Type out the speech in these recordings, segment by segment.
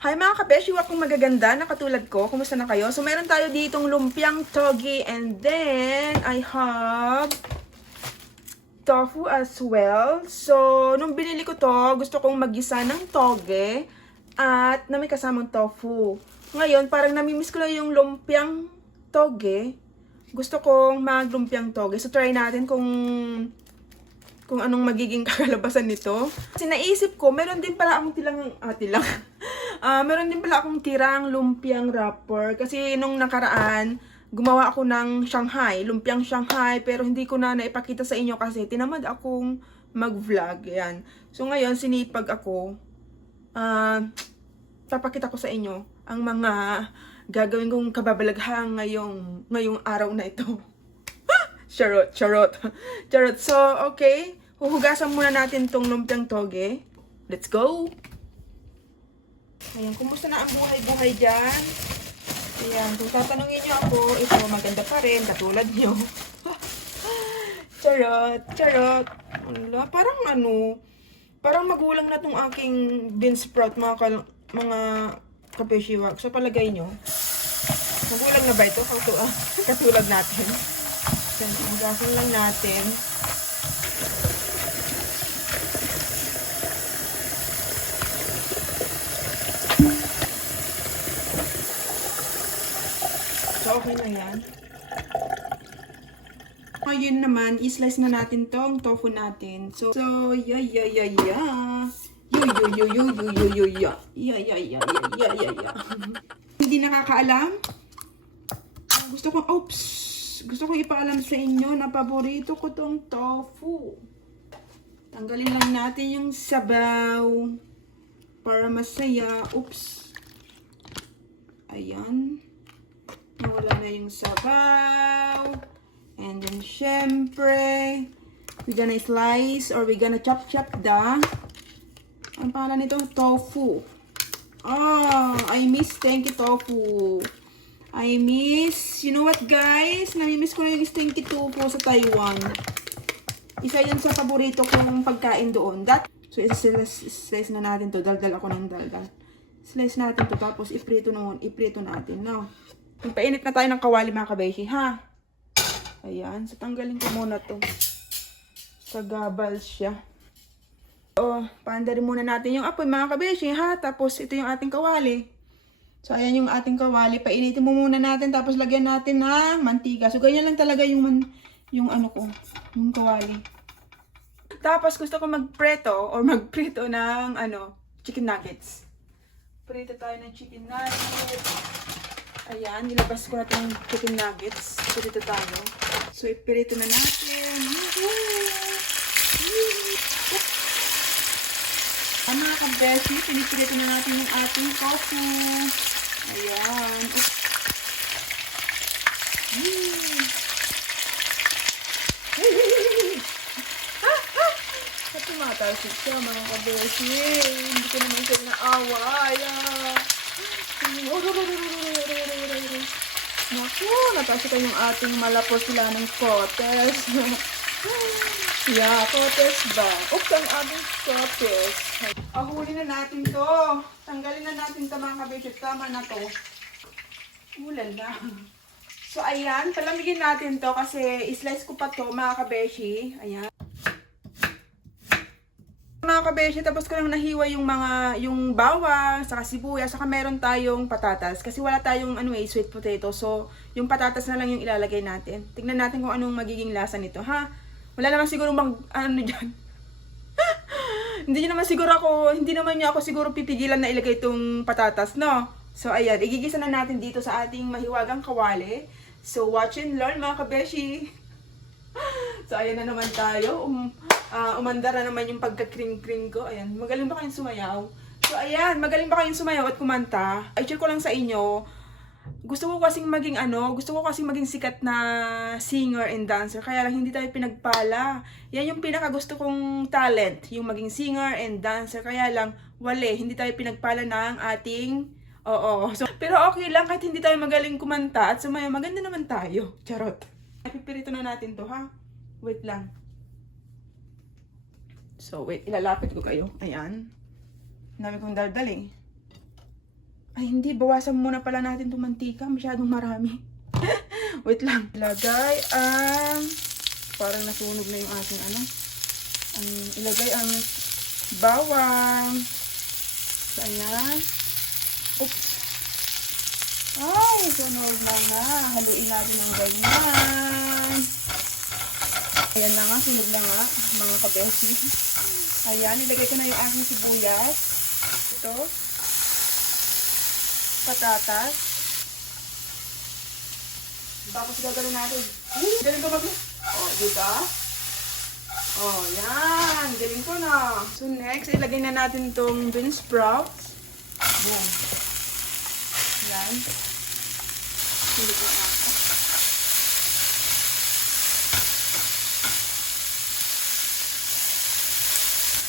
Hi mga kabeshi, akong magaganda na katulad ko. Kumusta na kayo? So meron tayo ditong lumpiang togi and then I have tofu as well. So nung binili ko to, gusto kong magisa ng toge at na may kasamang tofu. Ngayon parang namimiss ko lang yung lumpiang toge. Gusto kong maglumpiang toge. So try natin kung anong magiging kakalabasan nito. Kasi naisip ko, meron din pala akong meron din pala akong tirang lumpiang wrapper. Kasi nung nakaraan, gumawa ako ng Shanghai, lumpiang Shanghai. Pero hindi ko na naipakita sa inyo kasi tinamad akong mag-vlog. Yan. So ngayon, sinipag ako. Papakita ko sa inyo ang mga gagawin kong kababalaghang ngayong araw na ito. Charot. So, okay. Huhugasan muna natin tong lumpiang toge. Let's go! Ayan, kumusta na ang buhay-buhay dyan? Ayan, kung tatanungin nyo ako, ito maganda pa rin, katulad nyo. Charot. Wala, parang magulang na tong aking bean sprout, mga kapeshiwag. So, palagay nyo, magulang na ba ito? Katulad natin. Hugasan lang natin. So, okay na yan. Ngayon naman, i-slice na natin tong tofu natin. So, yeah. Hindi nakakaalam. Gusto kong ipaalam sa inyo na paborito ko tong tofu. Tanggalin lang natin yung sabaw para masaya. Ayan. Nawala na yung sabaw. And then, syempre, we're gonna slice or we're gonna chop ang pangalan nito? Tofu. I miss stinky tofu. You know what guys? Namimiss ko na yung stinky tofu sa Taiwan. Isa yun sa paborito kong pagkain doon. So, slice na natin to. Daldal ako ng daldal. Slice natin to. Tapos, iprito natin. No? Painit na tayo ng kawali mga kabeshi, ha? Ayan. So, tanggalin ko muna to. Sagabal siya. Paandarin muna natin yung apoy mga kabeshi, ha? Tapos, ito yung ating kawali. So, ayan yung ating kawali. Painitin mo muna natin. Tapos, lagyan natin ng mantika. So, ganyan lang talaga yung kawali. Tapos, gusto ko magprito ng, chicken nuggets. Prito tayo ng chicken nuggets. Ayan, nilabas ko na itong chicken nuggets. Prito tayo. So, ipirito na natin. Mga kabeshi, pinipirito na natin yung ating tofu. Ayan. At tumatalsik siya mga kabeshi. Hindi ko naman siya naawa. Naku, natalsikan yung ating malaposilanong kotes. Kotes ba? Ang ating kotes. Huli na natin to. Tanggalin na natin ito mga kabeshi. Tama na to. Ulala. So, ayan. Palamigin natin to kasi islice ko pa to mga kabeshi. Ayan. Mga kabeshi, tapos ko lang nahiwa yung bawang, saka sibuyas, saka meron tayong patatas. Kasi wala tayong sweet potato. So, yung patatas na lang yung ilalagay natin. Tignan natin kung anong magiging lasa nito, ha? Wala naman siguro dyan. Hindi naman niya ako siguro pipigilan na ilagay itong patatas, no? So, ayan. Igigisa na natin dito sa ating mahiwagang kawali. So, watch and learn, mga kabeshi. So, ayan na naman tayo. Umandar na naman yung pagka-kring-kring ko. Ayan. Magaling ba kayong sumayaw? So, ayan. Magaling ba kayong sumayaw at kumanta? I-share ko lang sa inyo. Gusto ko kasing maging sikat na singer and dancer. Kaya lang hindi tayo pinagpala. Yan yung pinaka gusto kong talent. Yung maging singer and dancer. Kaya lang, hindi tayo pinagpala ng ating So, pero okay lang kahit hindi tayo magaling kumanta at sumayaw. Maganda naman tayo. Charot. Pipirito na natin to, ha? Wait lang. So, wait. Ilalapit ko kayo. Ayan. Dami kong daldal eh. Ay, hindi. Bawasan muna pala natin itong mantika. Masyadong marami. Wait lang. Ilagay ang... Parang nasunog na yung ating ano. Ilagay ang bawang. So, ayan. Oops. Ay, sunog na nga. Haluin natin ng ganyan. Ayan na nga. Sunog na nga. Mga kabeshi. Ayan. Ilagay ko na yung aking sibuyas. Ito. Patatas. Tapos gagawin natin. Galing ko mag- Oh, diba? Oh, yan. Galing ko na. So, next, ilagay na natin itong bean sprouts. Boom. Yan. Hilig na ako.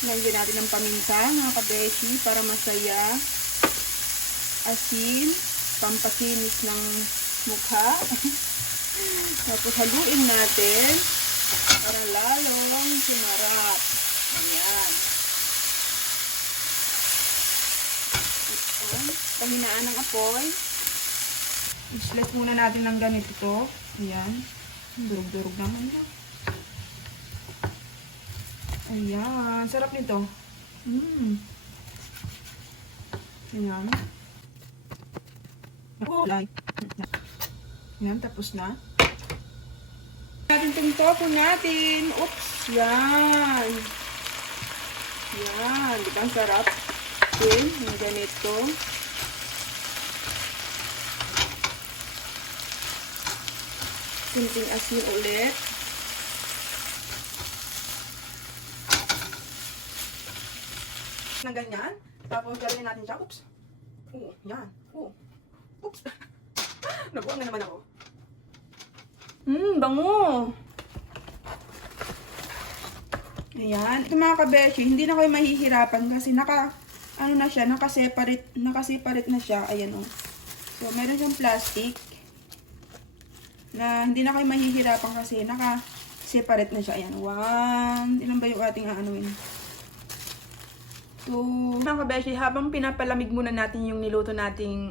Lagyan natin ng paminta, mga kabeshi, para masaya. Asin, pampakinis ng mukha. Tapos haluin natin para lalong sumarap. Ayan. Ito, pahinaan ng apoy. I-slice muna natin ng ganito to. Ayan. Durug-durug naman na. Ayan. Sarap nito. Ayan. Ayan, tapos na. Natin itong tofu natin. Oops! Yan. Yan. Di ba ang sarap? Din, yung ganito. Simpleng asin ulit. Na ganyan. Tapos gawin natin siya. Oops! Yan. Oops! Nabuang na naman ako. Bango! Ayan. Ito mga kabeshi, hindi na kayo mahihirapan kasi naka-separate na siya. Ayan o. So, meron siyang plastic na hindi na kayo mahihirapan kasi naka-separate na siya. Ayan. 1. Ilan ba yung ating aanuin? So, mga kabeshi, habang pinapalamig muna natin yung niluto nating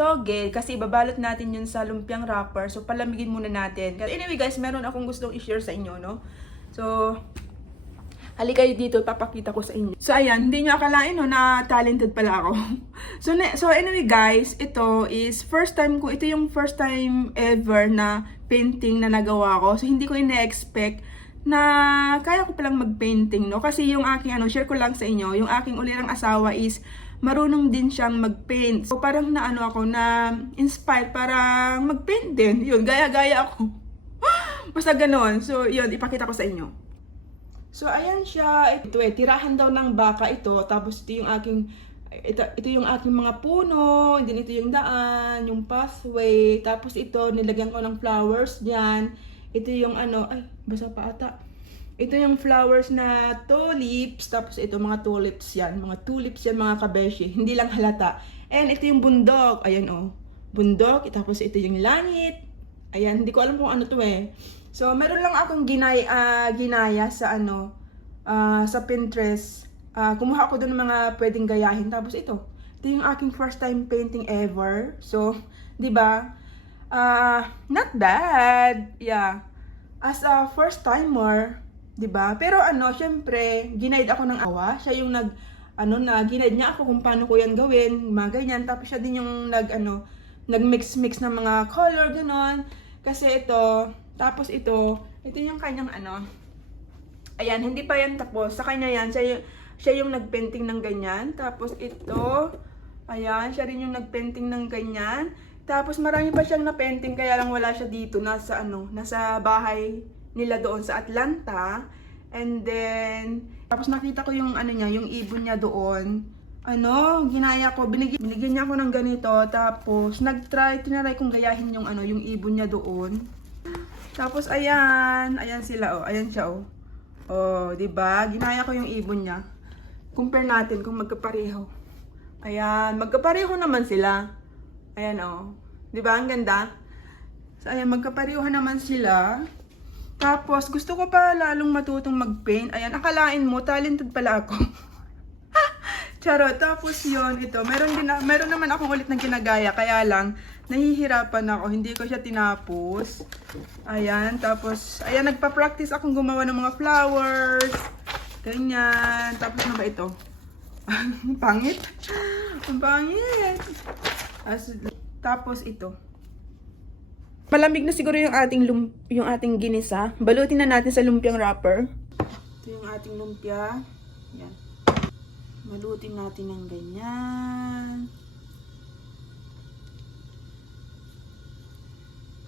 toge, kasi ibabalot natin yun sa lumpiang wrapper. So, palamigin muna natin. Anyway guys, meron akong gustong i-share sa inyo, no? So, halika kayo dito, papakita ko sa inyo. So, ayan, hindi nyo akalain, no, na talented pala ako. So anyway guys, ito yung first time ever na painting na nagawa ko. So, hindi ko ina-expect na kaya ko palang mag-painting, no? Kasi yung aking, share ko lang sa inyo, yung aking ulirang asawa is marunong din siyang mag-paint. So, parang na-inspired parang mag-paint din. Yun, gaya-gaya ako. Basta ganon. So, yun, ipakita ko sa inyo. So, ayan siya. Ito tirahan daw ng baka ito. Tapos, ito yung aking mga puno. Then, ito yung daan, yung pathway. Tapos, ito, nilagyan ko ng flowers dyan. Ito yung ay, basa pa ata. Ito yung flowers na tulips. Tapos ito, mga tulips yan. Mga tulips yan, mga kabeshi. Hindi lang halata. And ito yung bundok. Ayan o. Bundok. Tapos ito yung langit. Ayan, hindi ko alam kung ano to eh. So, meron lang akong ginaya sa sa Pinterest. Kumuha ako doon ng mga pwedeng gayahin. Tapos ito. Ito yung aking first time painting ever. So, di ba? Not bad. Yeah. As a first timer, 'di ba? Pero syempre, ginaid ako ng awa. Siya yung ginaid niya ako kung paano ko 'yan gawin, mga ganyan. Tapos siya din yung nag-mix ng mga color ganon. Kasi ito, tapos ito yung kanyang Ayan, hindi pa yan tapos. Sa kanya yan, siya yung nagpainting ng ganyan. Tapos ito, ayan, siya rin yung nagpainting ng ganyan. Tapos marami pa siyang na-painting, kaya lang wala siya dito, nasa bahay nila doon sa Atlanta. And then, tapos nakita ko yung yung ibon niya doon. Ginaya ko, binigyan niya ako ng ganito. Tapos tinaray kong gayahin yung yung ibon niya doon. Tapos ayan sila ayan siya Oh, 'di ba? Ginaya ko yung ibon niya. Compare natin kung magkapareho. Ayan, magkapareho naman sila. Ayan 'di ba? Ang ganda. So ayan, magkapareho naman sila. Tapos gusto ko pa lalong matutong mag-paint. Ayan, akalain mo talented pala ako. Charot. Tapos yun, ito. Meron naman akong ulit ng ginagaya. Kaya lang, nahihirapan ako. Hindi ko siya tinapos. Ayan. Tapos, ayan, nagpa-practice akong gumawa ng mga flowers. Ganyan. Tapos ano ba ito? Pangit. Ang pangit. Tapos ito. Malamig na siguro yung ating ginisa. Balutin na natin sa lumpiang wrapper. Ito yung ating lumpia. Yan. Balutin natin ng ganyan.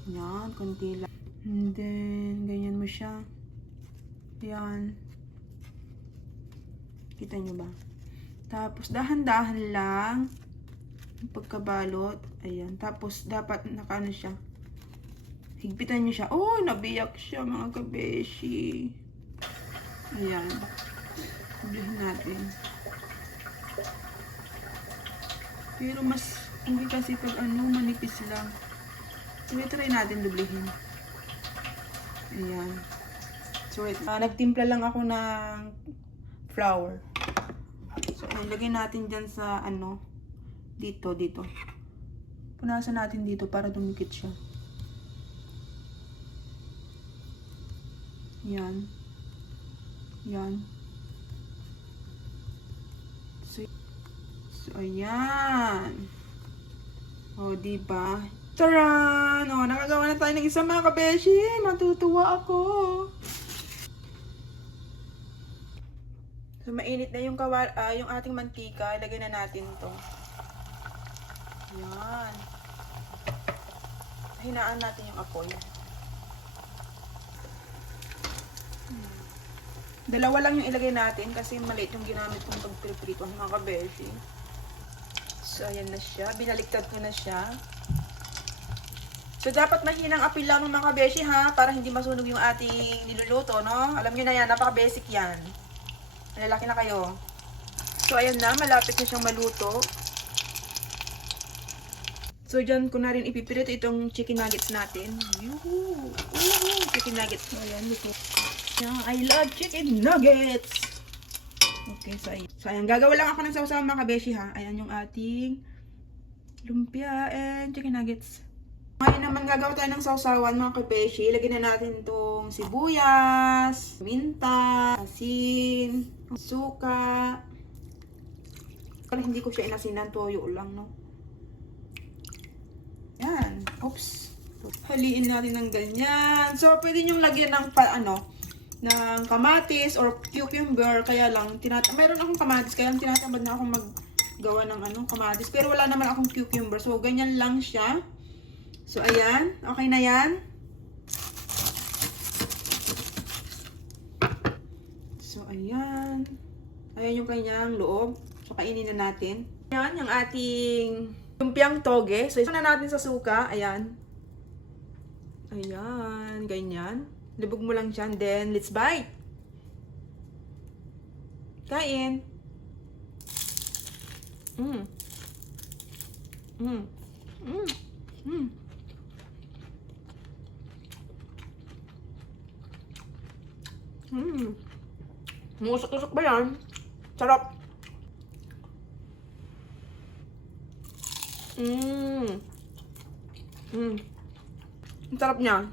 Yan, konti lang. And then, ganyan mo siya. Yan. Kita nyo ba? Tapos, dahan-dahan lang. Yung pagkabalot. Ayan. Tapos, dapat nakaano siya. Higpitan nyo siya. Oh, nabiyak siya mga kabeshi. Ayan. Sabihin natin. Pero mas, hindi kasi pag manipis lang. So, try natin dublihin. Ayan. So, nagtimpla lang ako ng flour. So, ilagay natin dyan sa, dito. Punasan natin dito para dumikit siya. Yan. Yan. So ayan. O, diba? Taran! O, nakagawa na tayo ng isa mga kabeshi. Matutuwa ako. So, mainit na yung ating mantika. Ilagay na natin to. Yan. Hinaan natin yung apoy. Dalawa lang yung ilagay natin kasi maliit yung ginamit kong pagpirprito ng mga kabeshi. So, ayan na siya. Binaliktad ko na siya. So, dapat mahinang api lang ng mga kabeshi ha, para hindi masunog yung ating niluluto, no? Alam nyo na yan, napaka-basic yan. Malalaki na kayo. So, ayan na. Malapit na siyang maluto. So, dyan ko na rin ipipirito itong chicken nuggets natin. Yuhu! Chicken nuggets. So, ayan, luto. I love chicken nuggets. Okay, so ayan. Gagawa lang ako ng sausaw mga kabeshi ha. Ayan yung ating lumpia and chicken nuggets. Ngayon naman gagawa tayo ng sausawan mga kabeshi. Ilagay na natin itong sibuyas, minta, asin, suka. Parang hindi ko siya inasinan. Toyo lang, no? Yan. Oops. Haliin natin ng ganyan. So, pwede nyong lagyan ng ng kamatis or cucumber, kaya lang meron akong kamatis kaya tinatamad na akong maggawa ng kamatis, pero wala naman akong cucumber, so ganyan lang siya. So ayan, okay na yan. So ayan yung kanyang loob. So kainin na natin. Ayan yung ating lumpiang toge. So isa na natin sa suka. Ayan, ganyan. Lubog mo lang siya, then let's bite. Kain. Musok-usok ba yan? Sarap. Ang sarap niya.